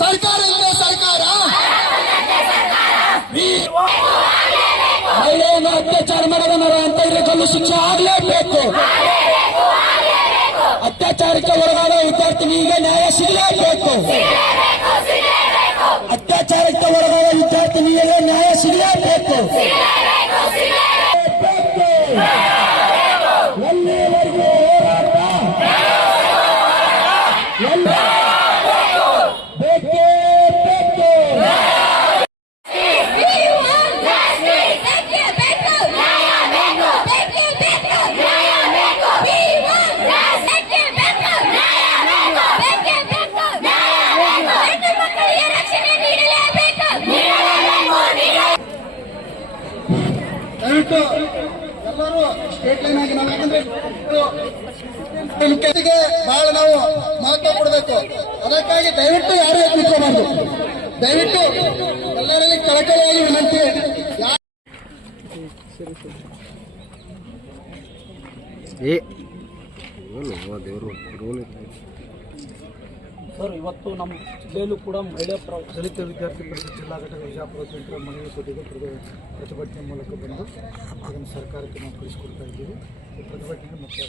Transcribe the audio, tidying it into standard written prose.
ಸರ್ಕಾರ ಮಹಿಳೆಯನ್ನು ಅತ್ಯಾಚಾರ ಮಾಡಿದವರ ಅಂತ ಗಲ್ಲು ಶಿಕ್ಷೆ ಆಗಲೇಬೇಕು. ಅತ್ಯಾಚಾರಕ್ಕೆ ಒಳಗಾದ ವಿದ್ಯಾರ್ಥಿನಿಗೆ ನ್ಯಾಯ ಸಿಗಲೇಬೇಕು. ಅತ್ಯಾಚಾರಕ್ಕೆ ಒಳಗಾದ ವಿದ್ಯಾರ್ಥಿನಿಗೆ ನ್ಯಾಯ ಸಿಗಲೇಬೇಕು. ಎಲ್ಲಿವರೆಗೂ ಹೋರಾಟ ಬೇಕೇ ಬೇಕು. ದಯವಿಟ್ಟು ಎಲ್ಲರೂ ಸ್ಟೇಟ್ ಲೈನ್ ಆಗಿ ನಾವು ಯಾಕಂದ್ರೆ ಬಹಳ ನಾವು ಮಹತ್ವ ಕೊಡಬೇಕು. ಅದಕ್ಕಾಗಿ ದಯವಿಟ್ಟು ಯಾರು ನಿಂತ್ಕೋಬಾರ್ದು. ದಯವಿಟ್ಟು ಎಲ್ಲರಲ್ಲಿ ಕಳಕಳಿಯಾಗಿ ವಿನಂತಿ. ಸರ್, ಇವತ್ತು ನಮ್ಮ ಜಿಲ್ಲೆಯಲ್ಲೂ ಕೂಡ ಮಹಿಳಾ ದಲಿತ ವಿದ್ಯಾರ್ಥಿ ಪರಿಷತ್ ಜಿಲ್ಲಾ ಘಟಕ ವಿಜಯಪುರ ಕೇಂದ್ರ ಮನವಿ ಕೊಟ್ಟಿದ್ದು ಪ್ರತಿಭಟನೆ ಮೂಲಕ ಬಂದು ಅದನ್ನು ಸರ್ಕಾರಕ್ಕೆ ನಾವು ಕಳಿಸಿಕೊಡ್ತಾ ಇದ್ದೀವಿ. ಈ ಪ್ರತಿಭಟನೆಗೆ ಮುಖ್ಯ